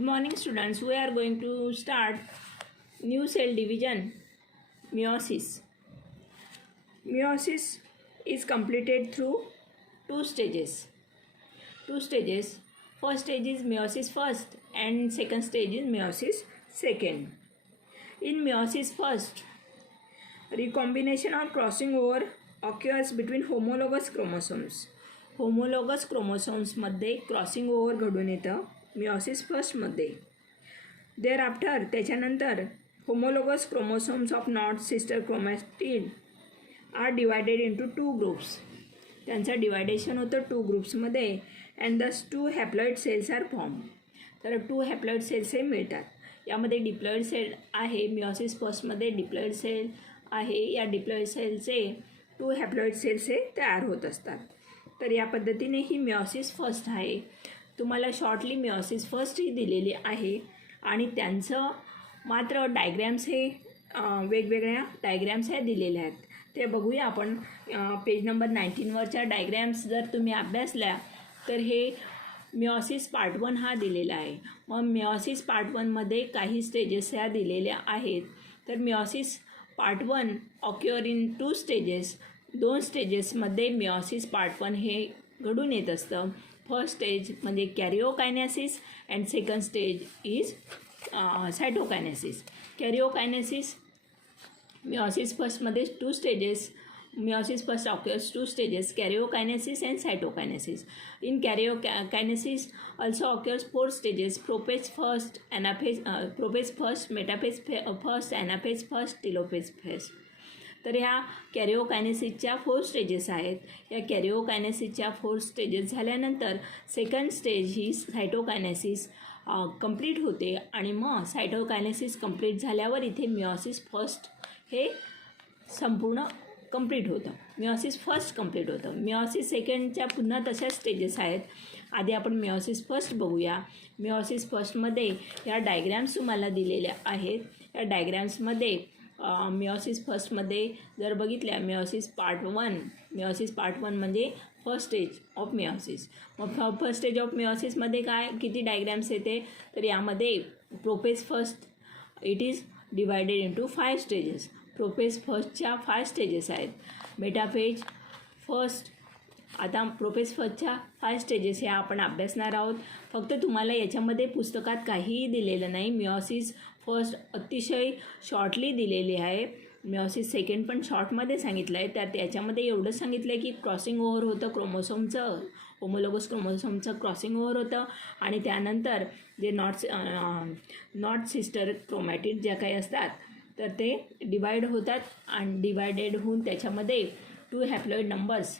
Good morning, students. We are going to start new cell division, meiosis. Meiosis is completed through two stages. First stage is meiosis first and second stage is meiosis second. In meiosis first, recombination or crossing over occurs between homologous chromosomes. Homologous क्रोमोसोम्समध्ये crossing over घडून येतं meiosis फर्स्टमध्ये. There after त्याच्यानंतर homologous chromosomes of not sister chromatid are divided into two groups. त्यांचं डिवायडेशन होतं two ग्रुप्समध्ये and thus two haploid cells are form. तर टू हॅप्लॉइड सेल्स हे मिळतात. यामध्ये डिप्लॉइड सेल आहे. मिओसिस फर्स्टमध्ये डिप्लॉइड सेल आहे. या डिप्लॉइड सेलचे टू हॅप्लॉइड सेल्स हे तयार होत असतात. तर या पद्धतीने ही मिओसिस फर्स्ट आहे. तुम्हाला शॉर्टली मिओसिस फर्स्ट ही दिलेली आहे आणि त्यांचं मात्र डायग्रॅम्स हे वेगवेगळ्या डायग्रॅम्स ह्या दिलेल्या आहेत. ते बघूया आपण. पेज नंबर 19वरच्या डायग्रॅम्स जर तुम्ही अभ्यासल्या तर हे मिओसिस पार्ट 1 हा दिलेला आहे. मग मिओसिस पार्ट 1मध्ये काही स्टेजेस ह्या दिलेल्या आहेत. तर meiosis part 1 occur in two stages. दोन स्टेजेसमध्ये मिओसिस पार्ट 1 हे घडून येत असतं. फर्स्ट स्टेज म्हणजे karyokinesis and second stage is cytokinesis. Karyokinesis meiosis फर्स्टमध्ये two stages. Meiosis first occurs two stages, karyokinesis and cytokinesis. In karyokinesis also occurs 4 stages. Prophase first, prophase first, metaphase first, anaphase first, telophase first. तर ह्या कॅरिओकायनेसिसच्या 4 stages आहेत. या कॅरिओकायनेसिसच्या 4 stages झाल्यानंतर second stage ही cytokinesis complete होते आणि मग सायटोकायनेसिस कंप्लीट झाल्यावर इथे मिओसिस फर्स्ट हे संपूर्ण कंप्लीट होतं. मिओसिस फर्स्ट कंप्लीट होतं. मिओसिस सेकंडच्या पुन्हा तशाच स्टेजेस आहेत. आधी आपण मिओसिस फर्स्ट बघूया. मिओसिस फर्स्टमध्ये या डायग्रॅम्स तुम्हाला दिलेल्या आहेत. या डायग्रॅम्समध्ये मिओसिस फर्स्टमध्ये जर बघितल्या मिओसिस पार्ट 1 म्हणजे फर्स्ट स्टेज ऑफ मिओसिस. मग फर्स्ट स्टेज ऑफ मिओसिसमध्ये काय किती डायग्रॅम्स येते तर यामध्ये prophase first it is divided into 5 stages. Prophase फर्स्टच्या 5 स्टेजेस आहेत. Metaphase first. आता प्रोपेज फर्स्टच्या 5 स्टेजेस ह्या आपण अभ्यासणार आहोत. फक्त तुम्हाला याच्यामध्ये पुस्तकात काहीही दिलेलं नाही. मिओसिस फर्स्ट अतिशय शॉर्टली दिलेली आहे. मिओसिस सेकंड पण शॉर्टमध्ये सांगितलं आहे. त्यात याच्यामध्ये एवढंच सांगितलं आहे की क्रॉसिंग ओव्हर होतं क्रोमोसोमचं, होमोलॉगस क्रोमोसोमचं क्रॉसिंग ओव्हर होतं आणि त्यानंतर जे नॉट सिस्टर क्रोमॅटिड ज्या काही असतात तर ते डिवाइड होतात आणि डिवायडेड होऊन त्याच्यामध्ये 2 हॅप्लॉइड नंबर्स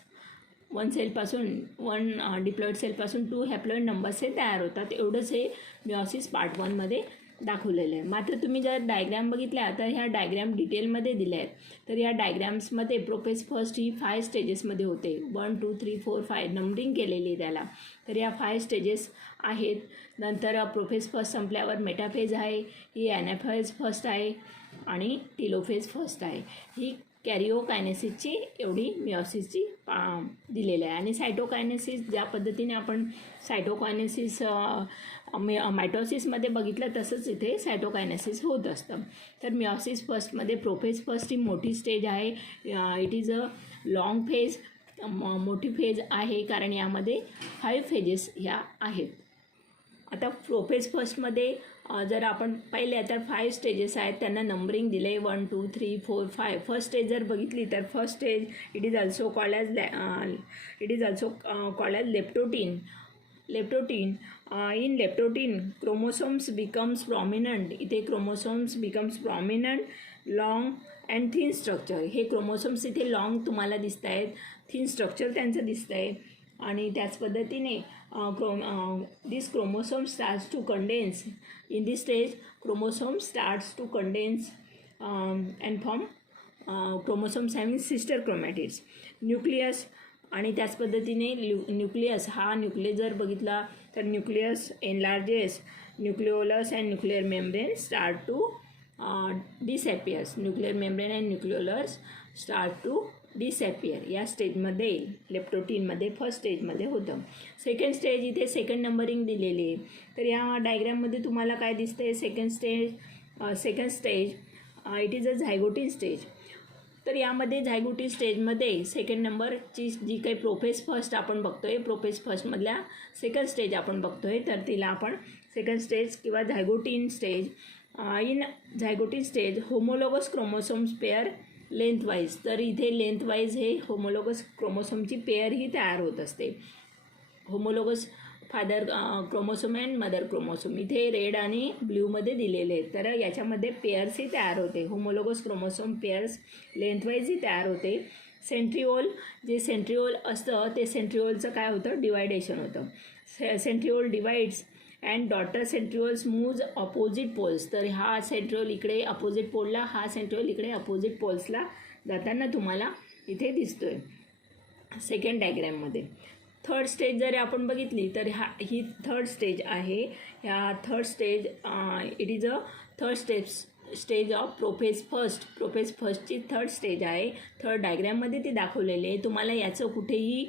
वन डिप्लॉइड सेलपासून 2 हॅप्लॉइड नंबर्स हे तयार होतात. एवढंच हे मिओसिस पार्ट 1मध्ये दाखवलेलं आहे. मात्र तुम्ही जर डायग्रॅम बघितल्या तर ह्या डायग्रॅम डिटेलमध्ये दिल्या आहेत. तर ह्या डायग्रॅम्समध्ये प्रोपेज फर्स्ट ही 5 स्टेजेसमध्ये होते. 1 2 3 4 5 नंबरिंग केलेली त्याला. तर या 5 स्टेजेस आहेत. नंतर प्रोपेज फर्स्ट संपल्यावर मेटाफेज आहे, ही ॲनाफेज फर्स्ट आहे आणि टेलोफेज फर्स्ट आहे. ही कॅरिओकायनेसिसची एवढी मिओसिसची दिलेली आहे. आणि सायटोकायनेसिस ज्या पद्धतीने आपण सायटोकायनेसिस मायटोसिसमध्ये बघितलं तसंच इथे सायटोकायनेसिस होत असतं. तर मिओसिस फर्स्टमध्ये प्रोफेज फर्स्ट ही मोठी स्टेज आहे. It is a long phase. मोठी फेज आहे कारण यामध्ये 5 फेजेस ह्या आहेत. आता प्रोफेज फर्स्टमध्ये जर आपण पाहिले तर 5 स्टेजेस आहेत. त्यांना नंबरिंग दिले 1 2 3 4 5. फर्स्ट स्टेज जर बघितली तर first stage it is also called as leptotene. In leptotene chromosomes becomes prominent. इथे chromosomes becomes prominent, long and thin structure. हे क्रोमोसोम्स इथे लॉंग तुम्हाला दिसत आहेत, थिन स्ट्रक्चर त्यांचं दिसतं आहे. आणि त्याच पद्धतीने this chromosome starts to condense. In this stage chromosome starts to condense and form chromosomes having sister chromatids. Nucleus. आणि त्याच पद्धतीने न्यूक्लियस हा न्यूक्लियस जर बघितला तर nucleus enlarges. Nucleolus and nuclear membrane start to disappears. Nuclear membrane and nucleolus start to disappear या स्टेजमध्ये लेप्टोटीनमध्ये फर्स्ट स्टेजमध्ये होतं. सेकंड स्टेज इथे सेकंड नंबरिंग दिलेली आहे. तर या डायग्राममध्ये तुम्हाला काय दिसते, second stage it is a zygotene stage. तर यामध्ये झायगोटीन स्टेजमध्ये सेकंड नंबरची जी काही प्रोफेस फर्स्ट आपण बघतोय, प्रोफेस फर्स्टमधल्या सेकंड स्टेज आपण बघतोय, तर तिला आपण सेकंड स्टेज किंवा zygotene stage. In zygotene stage homologous chromosomes pair lengthwise. तर इथे लेंथवाईज हे होमोलोगस क्रोमोसोमची पेअर ही तयार होत असते. Homologous father chromosome and mother chromosome इथे रेड आणि ब्ल्यूमध्ये दिलेले आहेत. तर याच्यामध्ये पेअर्सही तयार होते. होमोलोगस क्रोमोसोम पेअर्स लेंथवाईजही तयार होते. सेंट्रिओल, जे सेंट्रिओल असतं ते सेंट्रिओलचं काय होतं, डिवायडेशन होतं. Centriole divides and daughter centrioles moves opposite poles. तर हा सेंट्रिओल इकडे अपोजिट पोलला, हा सेंट्रिओल इकडे अपोजिट पोल्सला जाताना तुम्हाला इथे दिसतोय सेकंड डायग्रॅममध्ये. थर्ड स्टेज जर आपण बघितली तर ही थर्ड स्टेज आहे. ह्या third stage it is a third stage of prophase फर्स्टची थर्ड स्टेज आहे. थर्ड डायग्रॅममध्ये ती दाखवलेली आहे. तुम्हाला याचं कुठेही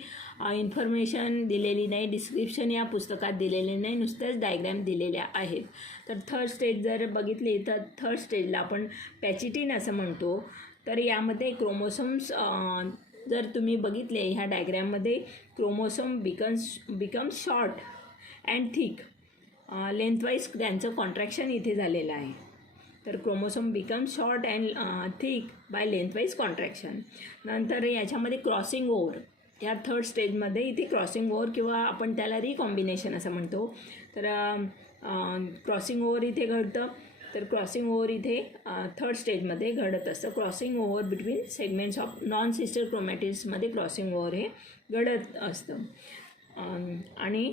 इन्फॉर्मेशन दिलेली नाही, डिस्क्रिप्शन या पुस्तकात दिलेले नाही, नुसत्याच डायग्रॅम दिलेल्या आहेत. तर थर्ड स्टेज जर बघितली तर थर्ड स्टेजला आपण पॅचिटिन असं म्हणतो. तर यामध्ये क्रोमोसोम्स जर तुम्ही बघितले ह्या डायग्रॅममध्ये, chromosome becomes short and thick. Lengthwise त्यांचं कॉन्ट्रॅक्शन इथे झालेलं आहे. तर chromosome becomes short and thick by lengthwise contraction. नंतर याच्यामध्ये क्रॉसिंग ओव्हर, या थर्ड स्टेजमध्ये इथे क्रॉसिंग ओव्हर किंवा आपण त्याला रिकॉम्बिनेशन असं म्हणतो. तर क्रॉसिंग ओव्हर इथे घडतं. तर क्रॉसिंग ओव्हर इथे थर्ड स्टेजमध्ये घडत असतं. Crossing over between segments of non sister क्रोमॅटिड्समध्ये क्रॉसिंग ओव्हर हे घडत असतं. आणि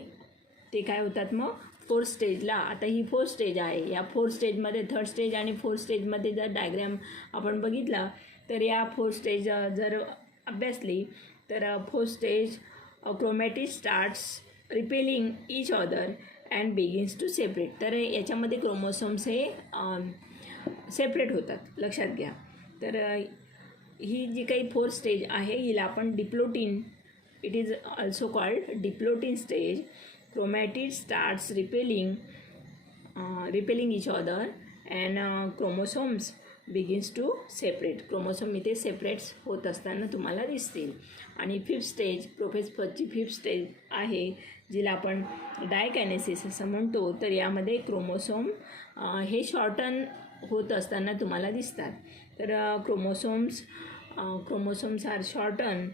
ते काय होतात मग फोर्थ स्टेजला. आता ही फोर्थ स्टेज आहे. या फोर्थ स्टेजमध्ये थर्ड स्टेज आणि फोर्थ स्टेजमध्ये जर डायग्रॅम आपण बघितला तर या फोर्थ स्टेज जर अभ्यासली तर fourth stage chromatid starts repelling each other and begins to separate. तर याच्यामध्ये क्रोमोसोम्स हे सेपरेट होतात, लक्षात घ्या. तर ही जी काही फोर्थ स्टेज आहे हिला आपण diplotene, it is also called diplotene stage. Chromatid starts repelling each other and chromosomes begins to separate. Chromosome इथे सेपरेट्स होत असताना तुम्हाला दिसतील. आणि फिफ्थ स्टेज, प्रोफेस फर्स्टची फिफ्थ स्टेज आहे जिला आपण डायकायनेसिस असं म्हणतो. तर यामध्ये क्रोमोसोम हे शॉर्टन होत असताना तुम्हाला दिसतात. तर chromosomes are shorten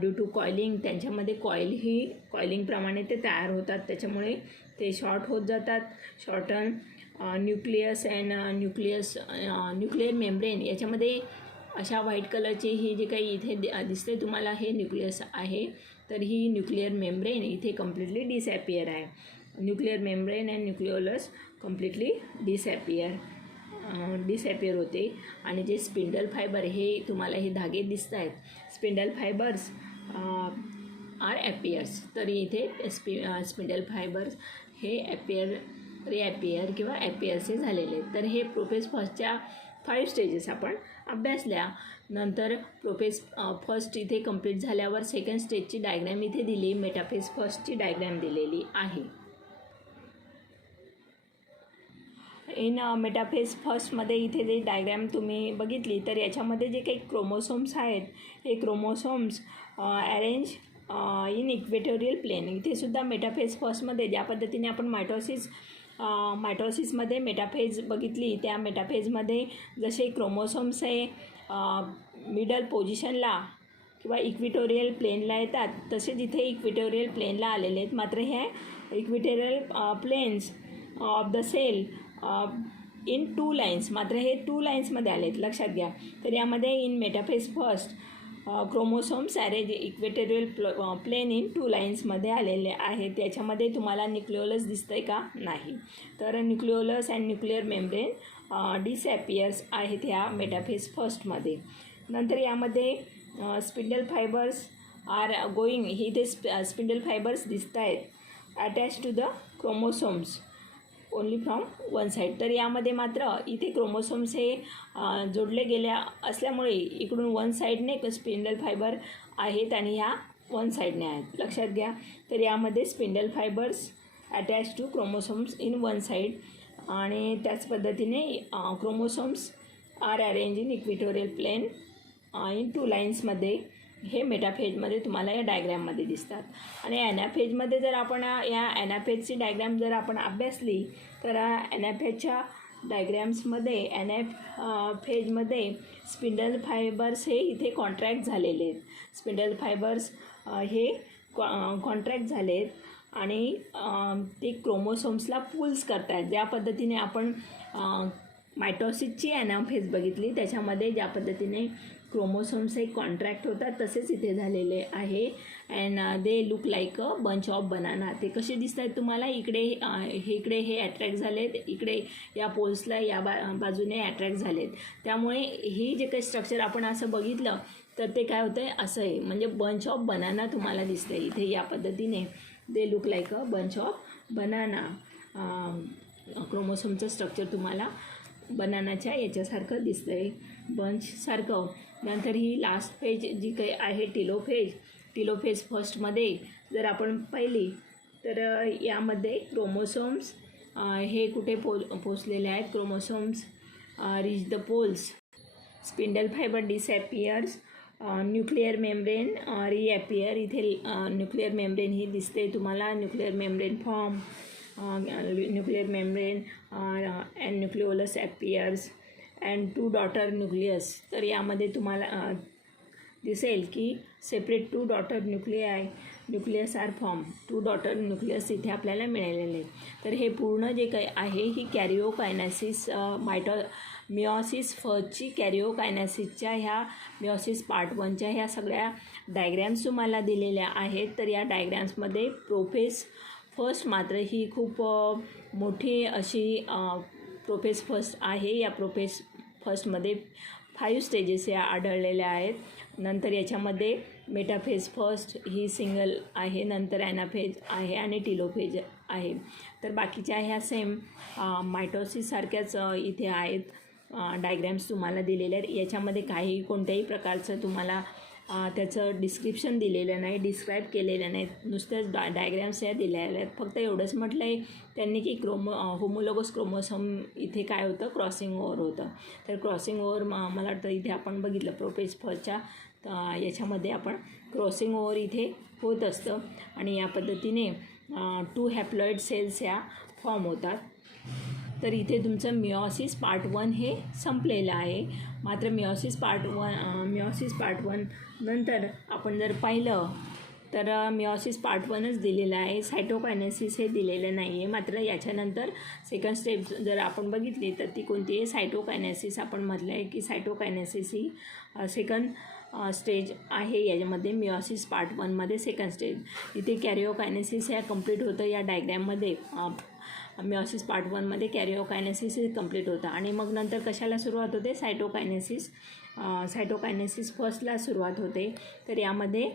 due to coiling. त्यांच्यामध्ये कॉइलिंगप्रमाणे ते तयार होतात, त्याच्यामुळे ते शॉर्ट होत जातात. Shorten nucleus and nuclear membrane. याच्यामध्ये अशा व्हाईट कलरची ही जी काही इथे दिसते तुम्हाला हे न्यूक्लियस आहे. तर ही न्यूक्लिअर मेम्ब्रेन इथे कम्प्लिटली डिसॅपियर आहे. Nuclear membrane and nucleolus completely disappear होते. आणि जे स्पिंडल फायबर हे तुम्हाला हे धागे दिसत आहेत, स्पिंडल फायबर्स आर ॲपियर्स. तर इथे स्पिंडल फायबर्स हे रिॲपियर किंवा ॲपियर्सचे झालेले आहेत. तर हे प्रोफेस फर्स्टच्या 5 स्टेजेस आपण अभ्यासल्या. नंतर प्रोफेस फर्स्ट इथे कंप्लीट झाल्यावर सेकंड स्टेजची डायग्रॅम इथे दिली, मेटाफेस फर्स्टची डायग्रॅम दिलेली आहे. इन मेटाफेस फर्स्टमध्ये इथे जे डायग्रॅम तुम्ही बघितली तर याच्यामध्ये जे काही क्रोमोसोम्स आहेत हे chromosomes arrange in equatorial plane. इथेसुद्धा मेटाफेस फर्स्टमध्ये ज्या पद्धतीने आपण मायटोसिसमध्ये मेटाफेज बघितली, त्या मेटाफेजमध्ये जसे क्रोमोसोम्स हे मिडल पोझिशनला किंवा इक्विटोरियल प्लेनला येतात, तसेच इथे इक्विटोरियल प्लेनला आलेले आहेत. मात्र हे equatorial planes of the cell in 2 lines, मात्र हे 2 लाईन्समध्ये आले आहेत, लक्षात घ्या. तर यामध्ये in metaphase first chromosomes arrange equatorial plane in 2 लाईन्समध्ये आलेले आहेत. त्याच्यामध्ये तुम्हाला न्यूक्लिओलस दिसतं आहे का? नाही. तर nucleolus and nuclear membrane disappears आहेत ह्या मेटाफेज फर्स्टमध्ये. नंतर यामध्ये स्पिंडल फायबर्स आर गोईंग, ही इथे स्पिंडल फायबर्स दिसत आहेत attach to the chromosomes. Only from one side. तर यामध्ये मात्र इथे क्रोमोसोम्स हे जोडले गेल्या असल्यामुळे इकडून वन साईडने स्पिंडल फायबर आहेत आणि ह्या वन साईडने आहेत, लक्षात घ्या. तर यामध्ये spindle fibres attach to chromosomes in one side आणि त्याच पद्धतीने chromosomes are arrange in equatorial plane in 2 लाईन्समध्ये हे मेटाफेजमध्ये तुम्हाला या डायग्रॅममध्ये दिसतात. आणि ॲनाफेजमध्ये जर आपण या ॲनाफेजची डायग्रॅम जर आपण अभ्यासली तर ॲनाफेजच्या डायग्रॅम्समध्ये फेजमध्ये स्पिंडल फायबर्स हे इथे कॉन्ट्रॅक्ट झालेले आहेत. स्पिंडल फायबर्स हे कॉन्ट्रॅक्ट झाले आहेत आणि ते क्रोमोसोम्सला पुल्स करतात. ज्या पद्धतीने आपण मायटोसिसची ॲनाफेज बघितली त्याच्यामध्ये ज्या पद्धतीने क्रोमोसोम्स हे कॉन्ट्रॅक्ट होतात तसेच इथे झालेले आहे. And they look like a bunch of banana. ते कसे दिसत आहेत तुम्हाला, इकडे हे अट्रॅक्ट झालेत, इकडे या पोल्सला या बाजूने अट्रॅक्ट झालेत. त्यामुळे ही जे काही स्ट्रक्चर आपण असं बघितलं तर ते काय होतं आहे, असं आहे, म्हणजे बंच ऑफ बनाना तुम्हाला दिसतं आहे इथे या पद्धतीने. They look like a bunch of banana. क्रोमोसोमचं स्ट्रक्चर तुम्हाला बनानाच्या याच्यासारखं दिसतं आहे, बंचसारखं. नंतर ही लास्ट फेज जी काही आहे टिलोफेज फर्स्टमध्ये जर आपण पाहिली तर यामध्ये क्रोमोसोम्स हे कुठे पोचलेले आहेत. Chromosomes reach the poles, spindle fibre disappears, nuclear membrane reappear. इथे न्यूक्लिअर मेम्ब्रेन ही दिसते तुम्हाला, nuclear membrane form, nuclear membrane and nucleolus appears and 2 daughter nucleus. तर यामध्ये तुम्हाला दिसेल की separate 2 daughter nucleus are form. 2 daughter nucleus इथे आपल्याला मिळालेले आहेत. तर हे पूर्ण जे काही आहे ही कॅरिओकायनेसिस मिओसिस फर्स्टची कॅरिओकायनेसिसच्या ह्या मिओसिस पार्ट 1च्या ह्या सगळ्या डायग्रॅम्स तुम्हाला दिलेल्या आहेत. तर या डायग्रॅम्समध्ये प्रोफेस फर्स्ट मात्र ही खूप मोठी अशी प्रोफेस फर्स्ट आहे. या प्रोफेस फर्स्टमध्ये 5 स्टेजेस या आढळलेल्या आहेत. नंतर याच्यामध्ये मेटाफेज फर्स्ट ही सिंगल आहे, नंतर ॲनाफेज आहे आणि टिलोफेज आहे. तर बाकीच्या ह्या सेम मायटोसिससारख्याच इथे आहेत डायग्रॅम्स तुम्हाला दिलेले आहेत. याच्यामध्ये कोणत्याही प्रकारचं तुम्हाला त्याचं डिस्क्रिप्शन दिलेलं नाही, डिस्क्राईब केलेलं नाही, नुसतंच डायग्रॅम्स या दिलेल्या आहेत. फक्त एवढंच म्हटलं आहे त्यांनी की होमोलोगस क्रोमोसोम इथे काय होतं, क्रॉसिंग ओव्हर होतं. तर क्रॉसिंग ओव्हर मला वाटतं इथे आपण बघितलं प्रोफेज फर्स्टच्या याच्यामध्ये आपण क्रॉसिंग ओव्हर इथे होत असतं आणि या पद्धतीने 2 हॅप्लॉइड सेल्स या फॉर्म होतात. तर इथे तुमचं मिओसिस पार्ट 1 हे संपलेलं आहे. मात्र मिओसिस पार्ट 1 नंतर आपण जर पाहिलं तर मिओसिस पार्ट 1च दिलेलं आहे, सायटोकायनेसिस हे दिलेलं नाही आहे. मात्र याच्यानंतर सेकंड स्टेप जर आपण बघितली तर ती कोणती आहे, सायटोकायनेसिस. आपण म्हटलं आहे की सायटोकायनेसिस ही सेकंड स्टेज आहे याच्यामध्ये, मिओसिस पार्ट 1मध्ये सेकंड स्टेज. इथे कॅरिओकायनेसिस ह्या कंप्लीट होतं या डायग्रॅममध्ये. मिओसिस पार्ट 1मध्ये कॅरिओकायनेसिस हे कंप्लीट होतं आणि मग नंतर कशाला सुरुवात होते, सायटोकायनेसिस फर्स्टला सुरुवात होते. तर यामध्ये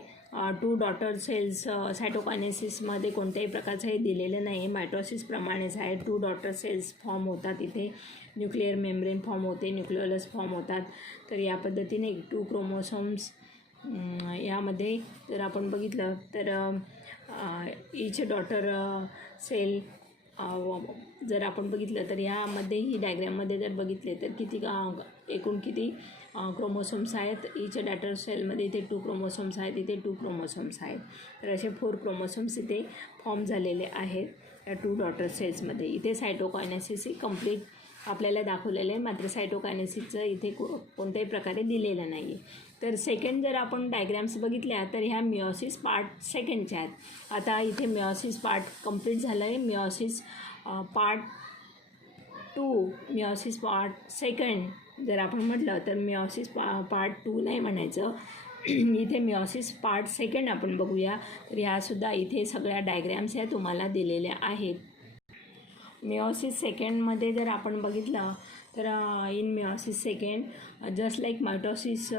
2 डॉटर सेल्स सायटोकायनेसिसमध्ये कोणत्याही प्रकारचं हे दिलेलं नाही आहे, मायटोसिसप्रमाणेच आहे. 2 डॉटर सेल्स फॉर्म होतात इथे, न्यूक्लिअर मेम्ब्रेन फॉर्म होते, न्यूक्लिओलस फॉर्म होतात. तर या पद्धतीने 2 क्रोमोसोम्स यामध्ये जर आपण बघितलं तर इच डॉटर सेल जर आपण बघितलं तर यामध्ये ही डायग्रॅममध्ये जर बघितले तर एकूण किती क्रोमोसोम्स आहेत. इच डॉटर सेलमध्ये इथे 2 क्रोमोसोम्स आहेत, इथे 2 क्रोमोसोम्स आहेत. तर असे 4 क्रोमोसोम्स इथे फॉर्म झालेले आहेत या 2 डॉटर सेल्समध्ये. इथे सायटोकायनेसिस ही कंप्लीट आपल्याला दाखवलेलं आहे, मात्र सायटोकायनेसिसचं इथे कोणत्याही प्रकारे दिलेलं नाही आहे. तर सेकंड जर आपण डायग्रॅम्स बघितल्या तर ह्या मिओसिस पार्ट सेकंडच्या आहेत. आता इथे मिओसिस पार्ट कंप्लीट झालं आहे. Meiosis part 2, meiosis part second जर आपण म्हटलं तर मिओसिस पार्ट 2 नाही म्हणायचं, इथे मिओसिस पार्ट सेकंड आपण बघूया. तर ह्यासुद्धा इथे सगळ्या डायग्रॅम्स ह्या तुम्हाला दिलेल्या आहेत. मिओसिस सेकंडमध्ये जर आपण बघितलं तर in meiosis second just like mitosis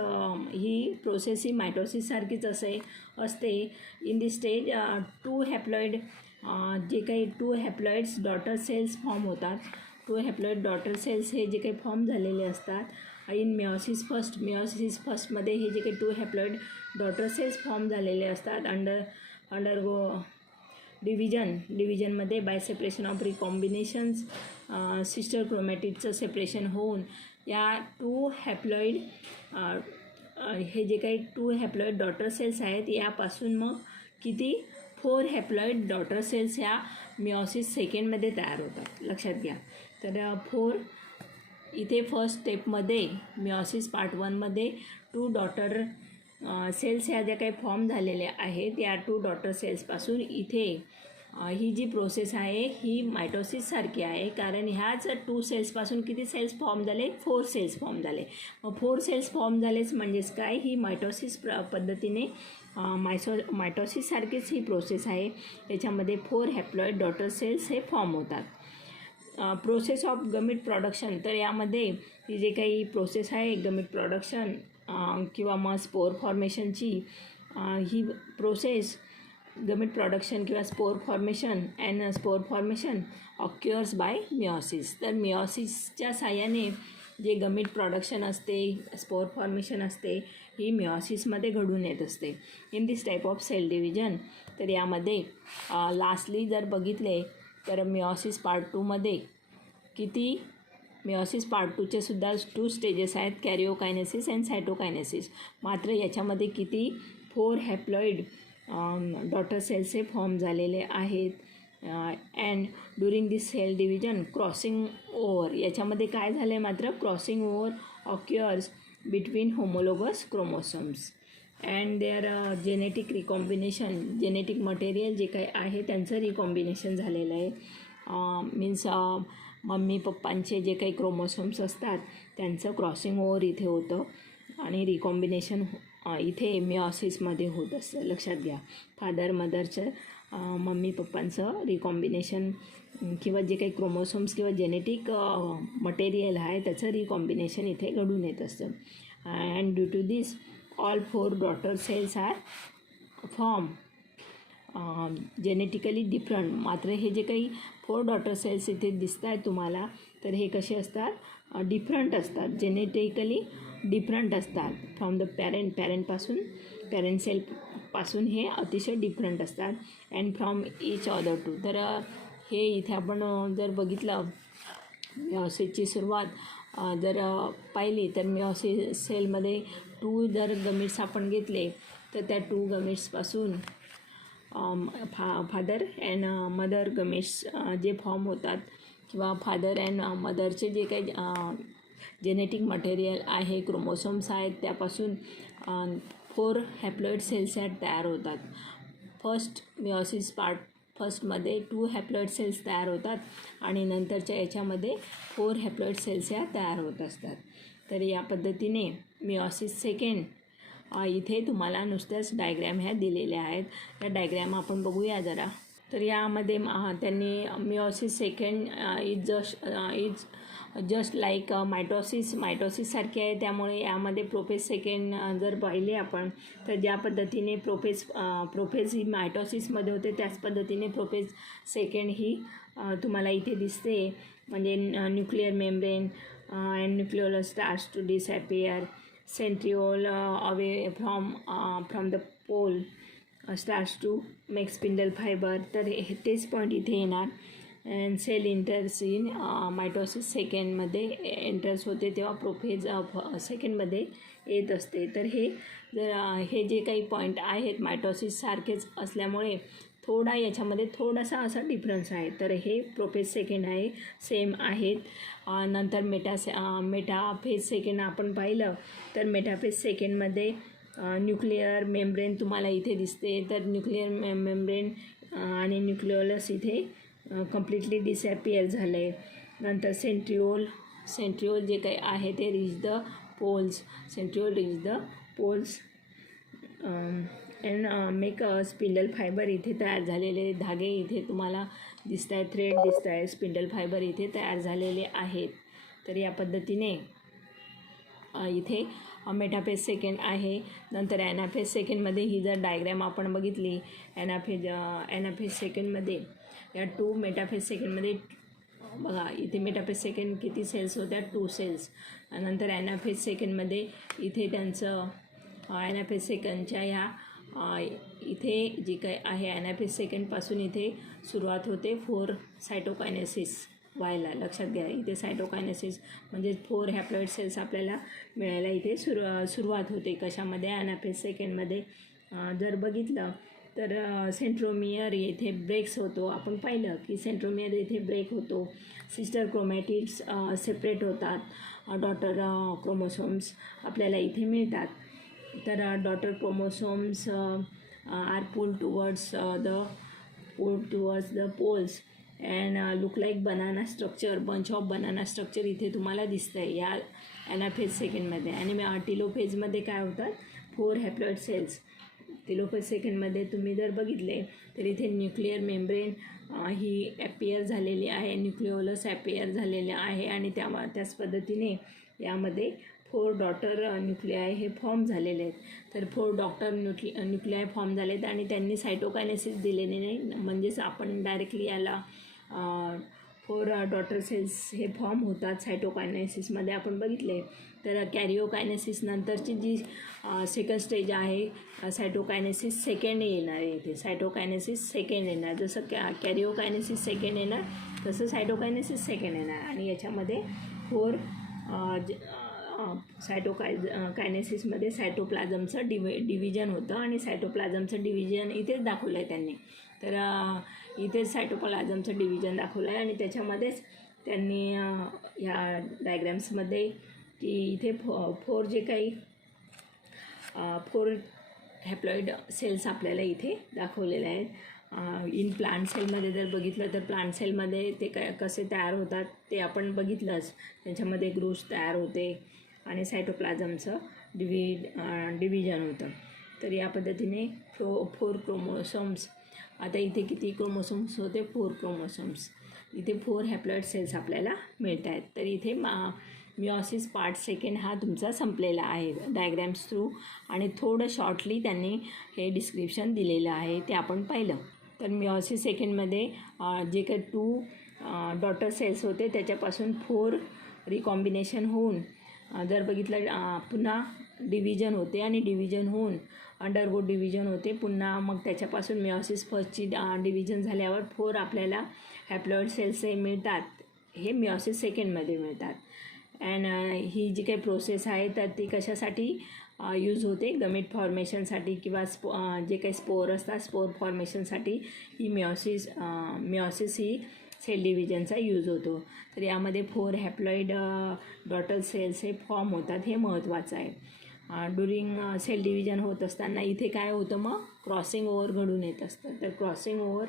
ही प्रोसेस ही मायटोसिससारखीच असते. इन दिस स्टेज 2 हॅप्लॉइड जे काही 2 हॅप्लॉइड्स डॉटर सेल्स फॉर्म होतात. 2 हॅप्लॉइड डॉटर सेल्स हे जे काही फॉर्म झालेले असतात इन मिओसिस फर्स्टमध्ये हे जे काही 2 हॅप्लॉइड डॉटर सेल्स फॉर्म झालेले असतात अंडरगो डिव्हिजनमध्ये by separation of recombinations sister क्रोमॅटिडचं सेपरेशन होऊन या 2 हॅप्लॉइड हे जे काही 2 हॅप्लॉइड डॉटर सेल्स आहेत यापासून मग किती 4 हॅप्लॉइड डॉटर सेल्स ह्या मिओसिस सेकंडमध्ये तयार होतात. लक्षात घ्या. तर 4 इथे फर्स्ट स्टेपमध्ये मिओसिस पार्ट 1मध्ये 2 डॉटर सेल्स ह्या ज्या काही फॉर्म झालेल्या आहेत या 2 डॉटर सेल्सपासून इथे ही जी प्रोसेस आहे ही मायटोसिससारखी आहे. कारण ह्याच 2 सेल्सपासून किती सेल्स फॉर्म झाले 4 सेल्स फॉर्म झाले. मग 4 सेल्स फॉर्म झालेच म्हणजेच काय ही मायटोसिस पद्धतीने मायटोसिससारखीच ही प्रोसेस आहे. याच्यामध्ये 4 हॅप्लॉइड डॉटर सेल्स हे फॉर्म होतात. Process of gamete production. तर यामध्ये ही जे काही प्रोसेस आहे गमीट प्रोडक्शन किंवा मग स्पोर फॉर्मेशनची ही प्रोसेस गमीट प्रोडक्शन किंवा spore formation occurs by meiosis. तर मिओसिसच्या साहाय्याने जे गमीट प्रोडक्शन असते स्पोर फॉर्मेशन असते ही मिओसिसमध्ये घडून येत असते in this type of cell division. तर यामध्ये लास्टली जर बघितले तर मिओसिस पार्ट 2मध्ये किती मिओसिस पार्ट 2चे सुद्धा 2 स्टेजेस आहेत कॅरिओकायनेसिस अँड सायटोकायनेसिस. मात्र याच्यामध्ये किती 4 हॅप्लॉइड डॉटर सेल्स हे फॉर्म झालेले आहेत. And during this cell division crossing over याच्यामध्ये काय झालं आहे मात्र crossing over occurs between homologous chromosomes and their genetic recombination. Genetic material जे काही आहे त्यांचं रिकॉम्बिनेशन झालेलं आहे. मीन्स मम्मी पप्पांचे जे काही क्रोमोसोम्स असतात त्यांचं क्रॉसिंग ओव्हर इथे होतं आणि रिकॉम्बिनेशन इथे मिओसिसमध्ये होत असतं. लक्षात घ्या. फादर मदरचं मम्मी पप्पांचं रिकॉम्बिनेशन किंवा जे काही क्रोमोसोम्स किंवा जेनेटिक मटेरियल आहे त्याचं रिकॉम्बिनेशन इथे घडून येत असतं. And due to this all 4 daughter cells are form genetically different. मात्र हे जे काही 4 डॉटर सेल्स इथे दिसत आहेत तुम्हाला तर हे कसे असतात डिफरंट असतात. जेनेटिकली डिफरंट असतात फ्रॉम द पॅरेंट सेलपासून हे अतिशय डिफरंट असतात अँड फ्रॉम इच अदर 2. तर हे इथे आपण जर बघितलं मिओसिसची सुरुवात जर पाहिली तर मिओसिस सेलमध्ये 2 जर गमीट्स आपण घेतले तर त्या 2 गमीट्सपासून फादर अँड मदर गमीट्स जे फॉर्म होतात किंवा फादर अँड मदरचे जे काही जेनेटिक मटेरियल आहे क्रोमोसोम्स आहेत त्यापासून 4 हॅप्लॉइड सेल्स तयार होतात. फर्स्ट मिओसिस पार्ट फर्स्टमध्ये 2 हॅप्लॉइड सेल्स तयार होतात आणि नंतरच्या याच्यामध्ये 4 हॅप्लॉइड सेल्स ह्या तयार होत असतात. तर या पद्धतीने मिओसिस सेकंड इथे तुम्हाला नुसत्याच डायग्रॅम ह्या दिलेल्या आहेत. त्या डायग्रॅम आपण बघूया जरा. तर यामध्ये त्यांनी meiosis second is just like मायटोसिससारखी आहे. त्यामुळे यामध्ये प्रोफेज सेकंड जर पाहिले आपण तर ज्या पद्धतीने प्रोफेज ही मायटोसिसमध्ये होते त्याच पद्धतीने प्रोफेज सेकंड ही तुम्हाला इथे दिसते. म्हणजे nuclear membrane and nucleolus starts to disappear. Centriole away from the pole starts to make spindle fibre. तर तेच पॉईंट इथे येणार. And cell enters in mitosis सेकंडमध्ये एंटर्स होते तेव्हा प्रोफेज सेकंडमध्ये येत असते. तर हे जे काही पॉईंट आहेत मायटोसिससारखेच असल्यामुळे थोडा याच्यामध्ये थोडासा असा डिफरन्स आहे. तर हे प्रोफेज सेकंड आहे सेम आहेत. नंतर मेटाफेज सेकंड आपण पाहिलं तर मेटाफेज सेकंडमध्ये न्यूक्लिअर मेम्ब्रेन तुम्हाला इथे दिसते. तर न्यूक्लिअर मेम्ब्रेन आणि न्यूक्लिओलस इथे कम्प्लिटली डिसॅपियर झाले. नंतर सेंट्रिओल जे काही आहे ते reach the poles. Centriole reach the poles and make spindle fibre. इथे तयार झालेले धागे इथे तुम्हाला दिसत आहेत. थ्रेड दिसत आहे. स्पिंडल फायबर इथे तयार झालेले आहेत. तर या पद्धतीने इथे मेटाफेज सेकंड आहे. नंतर ॲनाफेज सेकंडमध्ये ही जर डायग्रॅम आपण बघितली ॲनाफेज सेकंडमध्ये या 2 मेटाफेज सेकंडमध्ये बघा इथे मेटाफेज सेकंड किती सेल्स होत्या 2 सेल्स. नंतर ॲनाफेज सेकंडमध्ये इथे त्यांचं ॲनाफेज सेकंडच्या ह्या इथे जी काही आहे ॲनाफेज सेकंडपासून इथे सुरुवात होते 4 सायटोकायनेसिस व्हायला. लक्षात घ्या इथे सायटोकायनेसिस म्हणजे 4 हॅप्लॉइड सेल्स आपल्याला मिळायला इथे सुरुवात होते. कशामध्ये ॲनाफेज सेकंडमध्ये जर बघितलं तर सेंट्रोमियर येथे ब्रेक्स होतो. आपण पाहिलं की सेंट्रोमियर येथे ब्रेक होतो. सिस्टर क्रोमॅटिड्स सेपरेट होतात. डॉटर क्रोमोसोम्स आपल्याला इथे मिळतात. तर daughter chromosomes are pull towards the poles and look like banana structure. Bunch of banana structure इथे तुम्हाला दिसतं आहे या ॲनाफेज सेकंडमध्ये. आणि टिलोफेजमध्ये काय होतात 4 हॅप्लॉइड सेल्स. टिलोफेज सेकंडमध्ये तुम्ही जर बघितले तर इथे न्यूक्लिअर मेम्ब्रेन ही ॲपियर झालेली आहे. न्यूक्लिओलस ॲपियर झालेले आहे आणि त्याच पद्धतीने यामध्ये 4 डॉटर न्यूक्लिआय हे फॉर्म झालेले आहेत. तर 4 डॉटर न्यूक्लिआय फॉर्म झाले आहेत आणि त्यांनी सायटोकायनेसिस दिलेले नाही. म्हणजेच आपण डायरेक्टली याला 4 डॉटर सेल्स हे फॉर्म होतात सायटोकायनेसिसमध्ये आपण बघितले. तर कॅरिओकायनेसिस नंतरची जी सेकंड स्टेज आहे सायटोकायनेसिस सेकंड येणार आहे. इथे सायटोकायनेसिस सेकंड येणार. जसं कॅरिओकायनेसिस सेकंड येणार तसं सायटोकायनेसिस सेकंड येणार. आणि याच्यामध्ये 4 कायनेसिसमध्ये सायटोप्लाझमचं डिव्हिजन होतं आणि सायटोप्लाझमचं डिव्हिजन इथेच दाखवलं आहे त्यांनी. तर इथेच सायटोप्लाझमचं डिव्हिजन दाखवलं आहे आणि त्याच्यामध्येच त्यांनी ह्या डायग्रॅम्समध्ये की इथे 4 जे काही 4 हॅप्लॉइड सेल्स आपल्याला इथे दाखवलेले आहेत. इन प्लांट सेलमध्ये जर बघितलं तर प्लांट सेलमध्ये ते कसे तयार होतात ते आपण बघितलंच. त्यांच्यामध्ये ग्रुप्स तयार होते आणि सायटोप्लाझमचं डिव्हिजन होतं. तर या पद्धतीने 4 क्रोमोसोम्स. आता इथे किती क्रोमोसोम्स होते 4 क्रोमोसोम्स. इथे 4 हॅप्लॉइड सेल्स आपल्याला मिळत आहेत. तर इथे मिओसिस पार्ट सेकंड हा तुमचा संपलेला आहे डायग्रॅम्स थ्रू. आणि थोडं शॉर्टली त्यांनी हे डिस्क्रिप्शन दिलेलं आहे ते आपण पाहिलं. तर मिओसिस सेकंडमध्ये जे काही 2 डॉटर सेल्स होते त्याच्यापासून 4 रिकॉम्बिनेशन होऊन जर बघितलं पुन्हा डिव्हिजन होते आणि डिव्हिजन होऊन अंडरगो डिव्हिजन होते. पुन्हा मग त्याच्यापासून मिओसिस फर्स्टची डिव्हिजन झाल्यावर 4 आपल्याला हॅप्लॉइड सेल्स हे मिळतात. हे मिओसिस सेकंडमध्ये मिळतात. अँड ही जी काही प्रोसेस आहे तर ती कशासाठी यूज होते गमेट फॉर्मेशनसाठी किंवा जे काही स्पोअर असतात स्पोअर फॉर्मेशनसाठी ही मिओसिस ही सेल डिव्हिजनचा यूज होतो. तर यामध्ये 4 हॅप्लॉइड डॉटर सेल्स हे फॉर्म होतात. हे महत्त्वाचं आहे. ड्युरिंग सेल डिव्हिजन होत असताना इथे काय होतं मग क्रॉसिंग ओव्हर घडून येत असतं. तर क्रॉसिंग ओव्हर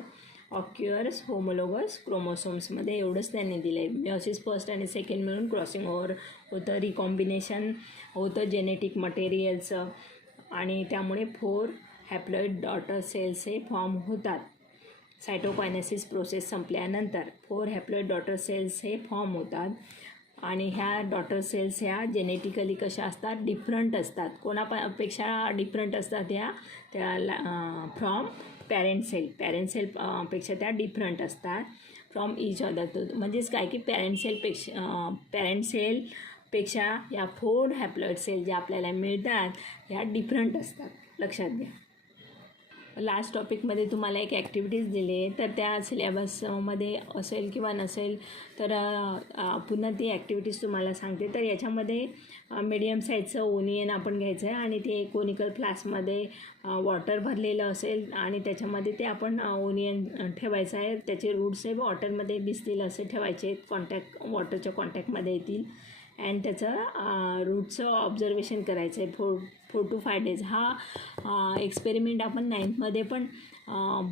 ऑक्युअर्स होमोलोगस क्रोमोसोम्समध्ये एवढंच त्यांनी दिलं आहे. मिओसिस फर्स्ट आणि सेकंड मिळून क्रॉसिंग ओव्हर होतं. रिकॉम्बिनेशन होतं जेनेटिक मटेरियलचं आणि त्यामुळे 4 हॅप्लॉइड डॉटर सेल्स हे फॉर्म होतात. सायटोकायनेसिस प्रोसेस संपल्यानंतर 4 हॅप्लॉइड डॉटर सेल्स हे फॉर्म होतात. आणि ह्या डॉटर सेल्स ह्या जेनेटिकली कशा असतात डिफरंट असतात. कोणापेक्षा डिफरंट असतात ह्या फ्रॉम पॅरेंट सेल पेक्षा त्या डिफरंट असतात फ्रॉम इच अदर. म्हणजेच काय की पॅरेंट सेलपेक्षा या 4 हॅप्लॉइड सेल ज्या आपल्याला मिळतात ह्या डिफरंट असतात. लक्षात घ्या. लास्ट टॉपिकमध्ये तुम्हाला एक ॲक्टिव्हिटीज दिली आहे तर त्या सिलेबसमध्ये असेल किंवा नसेल तर पुन्हा ती ॲक्टिव्हिटीज तुम्हाला सांगते. तर याच्यामध्ये मीडियम साईजचं ओनियन आपण घ्यायचं आहे आणि ते कोनिकल फ्लास्कमध्ये वॉटर भरलेलं असेल आणि त्याच्यामध्ये ते आपण ओनियन ठेवायचं आहे. त्याचे रूट्स हे वॉटरमध्ये भिजतील असे ठेवायचे. वॉटरच्या कॉन्टॅक्टमध्ये येतील अँड त्याचं रूटचं ऑब्झर्वेशन करायचं आहे 4 to 5 days. हा एक्सपेरिमेंट आपण 9th पण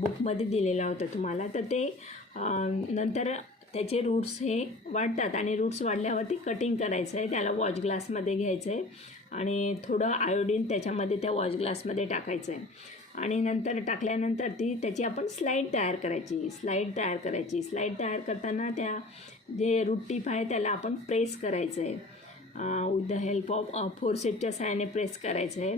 बुकमध्ये दिलेला होता तुम्हाला. तर ते नंतर त्याचे रूट्स हे वाढतात आणि रूट्स वाढल्यावरती कटिंग करायचं आहे. त्याला वॉच ग्लासमध्ये घ्यायचं आहे आणि थोडं आयोडीन त्याच्यामध्ये त्या वॉच ग्लासमध्ये टाकायचं आहे आणि नंतर टाकल्यानंतर त्याची आपण स्लाईड तयार करायची. स्लाईड तयार करताना त्या जे रूट टिप आहे त्याला आपण प्रेस करायचं आहे विथ द हेल्प ऑफ फोर्सेपच्या सहाय्याने प्रेस करायचं आहे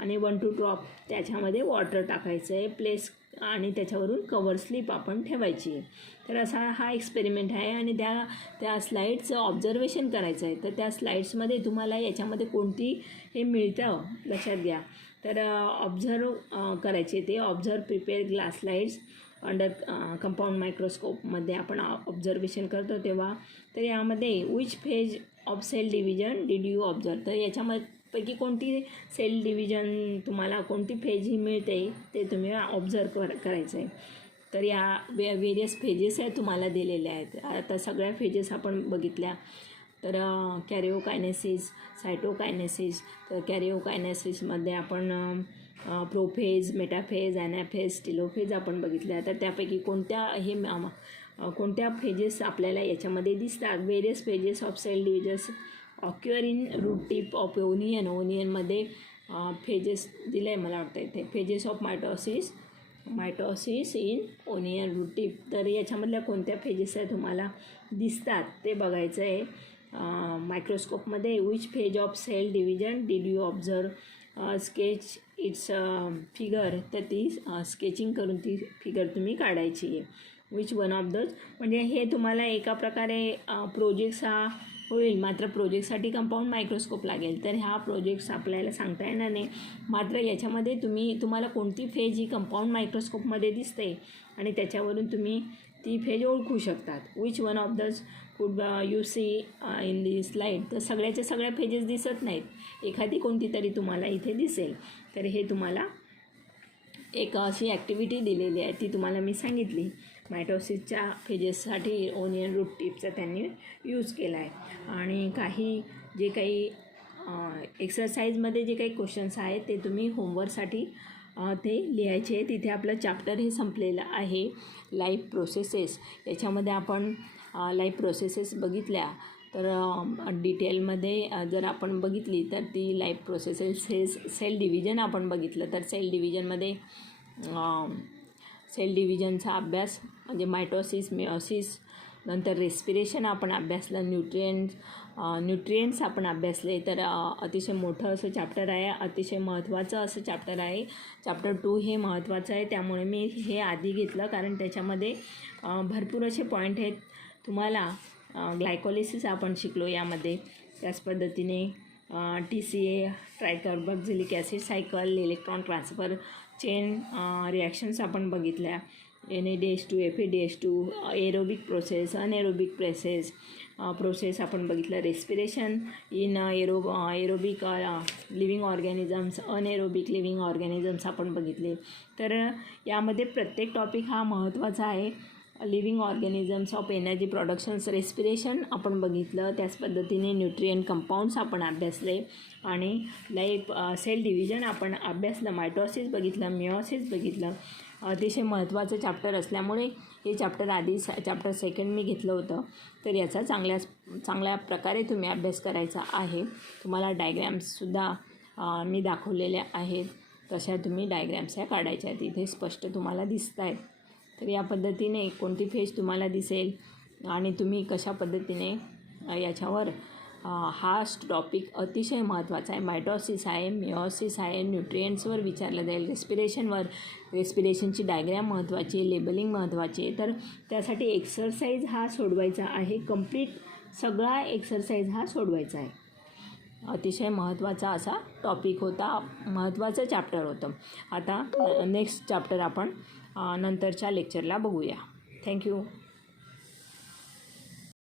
आणि 1 to 2 ड्रॉप त्याच्यामध्ये वॉटर टाकायचं आहे, प्लेस आणि त्याच्यावरून कवर स्लिप आपण ठेवायची आहे. तर असा हा एक्सपेरिमेंट आहे आणि त्या स्लाईड्सचं ऑब्झर्वेशन करायचं आहे. तर त्या स्लाईड्समध्ये तुम्हाला याच्यामध्ये कोणती हे मिळतं लक्षात घ्या. तर ऑब्झर्व करायचे ते prepare glass slides under compound मायक्रोस्कोपमध्ये आपण ऑब्झर्वेशन करतो तेव्हा. तर यामध्ये which phase of cell division did you observe. तर याच्यापैकी कोणती सेल डिव्हिजन तुम्हाला कोणती फेज ही मिळते ते तुम्ही ऑब्झर्व करायचं आहे. तर या वेरियस फेजेस आहेत तुम्हाला दिलेल्या आहेत. आता सगळ्या फेजेस आपण बघितल्या. तर कॅरिओकायनेसिस, सायटोकायनेसिस. तर कॅरिओकायनेसिसमध्ये आपण प्रोफेज, मेटाफेज, ॲनाफेज, टेलोफेज आपण बघितल्या. तर त्यापैकी कोणत्या फेजेस आपल्याला याच्यामध्ये दिसतात. Various phases of cell divisions occur in root tip of ओनियनमध्ये फेजेस दिले आहे मला वाटतं इथे. Phases of mitosis in onion root tip. तर याच्यामधल्या कोणत्या फेजेस आहे तुम्हाला दिसतात ते बघायचं आहे मायक्रोस्कोपमध्ये. Which phase of cell division did you observe. Sketch its figure. तर ती स्केचिंग करून ती फिगर तुम्ही काढायची आहे. विच वन ऑफ दज. म्हणजे हे तुम्हाला एका प्रकारे प्रोजेक्ट्स हा होईल. मात्र प्रोजेक्टसाठी कंपाऊंड मायक्रोस्कोप लागेल. तर ह्या प्रोजेक्ट्स आपल्याला सांगता येणार नाही. मात्र याच्यामध्ये तुम्हाला कोणती फेज ही कंपाऊंड मायक्रोस्कोपमध्ये दिसते आणि त्याच्यावरून तुम्ही ती फेज ओळखू शकतात. Which one of these could you see in the slide. तर सगळ्या फेजेस दिसत नाहीत, एखादी कोणती तरी तुम्हाला इथे दिसेल. तर हे तुम्हाला एक अशी ॲक्टिव्हिटी दिलेली आहे, ती तुम्हाला मी सांगितली. मायटॉसिसच्या फेजेससाठी ओनियन रूट टिपचा त्यांनी यूज केला आहे. आणि जे काही एक्सरसाइजमध्ये जे काही क्वेश्चन्स आहेत ते तुम्ही होमवर्कसाठी ते लिहायचे. तिथे आपलं चॅप्टर हे संपलेलं आहे, लाईफ प्रोसेसेस. याच्यामध्ये आपण लाईफ प्रोसेसेस बघितल्या. तर डिटेलमध्ये जर आपण बघितली तर ती लाईफ प्रोसेसेस हे सेल डिव्हिजन आपण बघितलं. तर सेल डिव्हिजनचा अभ्यास म्हणजे मायटॉसिस, मिओसिस, नंतर रेस्पिरेशन आपण अभ्यासलं, न्यूट्रिएंट्स आपण अभ्यासले. तर अतिशय मोठं असं चॅप्टर आहे, अतिशय महत्त्वाचं असं चॅप्टर आहे. चॅप्टर 2 हे महत्त्वाचं आहे, त्यामुळे मी हे आधी घेतलं कारण त्याच्यामध्ये भरपूर असे पॉईंट आहेत. तुम्हाला ग्लायकोलिसिस आपण शिकलो यामध्ये. त्याच पद्धतीने TCA, tricarboxylic acid cycle, electron transfer chain reactions आपण बघितल्या. NADH2, FADH2, aerobic process, anaerobic process आपण बघितलं. Respiration in aerobic living organisms, anaerobic living organisms आपण बघितले. तर यामध्ये प्रत्येक टॉपिक हा महत्त्वाचा आहे. Living organisms of energy productions, respiration आपण बघितलं. त्याच पद्धतीने न्यूट्रिएंट कंपाऊंड्स आपण अभ्यासले आणि लाईफ सेल डिव्हिजन आपण अभ्यासलं. मायटॉसिस बघितलं, मिओसिस बघितलं. अतिशय महत्त्वाचं चॅप्टर असल्यामुळे हे चॅप्टर आधी चॅप्टर 2 मी घेतलं होतं. तर याचा चांगल्या प्रकारे तुम्ही अभ्यास करायचा आहे. तुम्हाला डायग्रॅम्ससुद्धा मी दाखवलेल्या आहेत, तशा तुम्ही डायग्रॅम्स ह्या काढायच्या आहेत. इथे स्पष्ट तुम्हाला दिसत आहेत. तर या पद्धतीने कोणती फेज तुम्हाला दिसेल आणि तुम्ही कशा पद्धतीने याच्यावर हा टॉपिक अतिशय महत्त्वाचा आहे. मायटॉसिस आहे, मिओसिस आहे, न्यूट्रिएंट्सवर विचारलं जाईल, रेस्पिरेशनची डायग्रॅम महत्त्वाची, लेबलिंग महत्त्वाची. तर त्यासाठी एक्सरसाइज हा सोडवायचा आहे, कंप्लीट सगळा एक्सरसाइज हा सोडवायचा आहे. अतिशय महत्त्वाचा असा टॉपिक होता, महत्त्वाचं चॅप्टर होतं. आता नेक्स्ट चॅप्टर आपण नंतरच्या लेक्चरला बघूया. थँक्यू.